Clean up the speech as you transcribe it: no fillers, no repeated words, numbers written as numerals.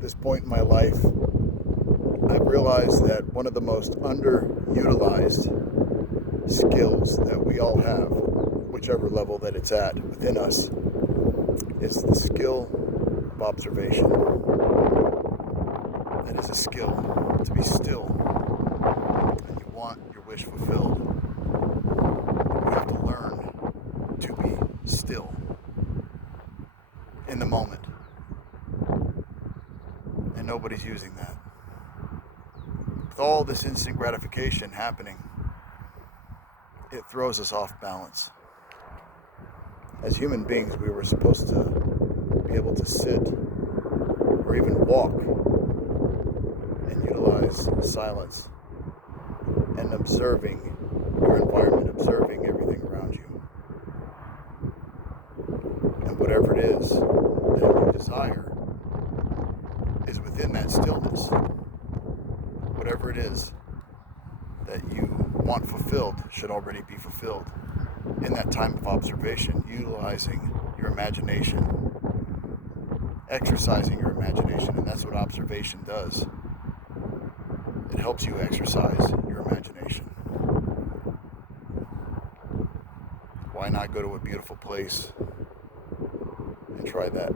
this point in my life, I've realized that one of the most underutilized skills that we all have, whichever level that it's at within us, is the skill of observation. That is a skill to be still. And you want your wish fulfilled, you have to learn to be still in the moment. And nobody's using that. With all this instant gratification happening, it throws us off balance. As human beings, we were supposed to be able to sit or even walk and utilize silence and observing your environment, observing everything around you. And whatever it is that you desire is within that stillness. Whatever it is that you want fulfilled should already be fulfilled in that time of observation, utilizing your imagination, exercising your imagination, and that's what observation does. It helps you exercise your imagination. Why not go to a beautiful place and try that?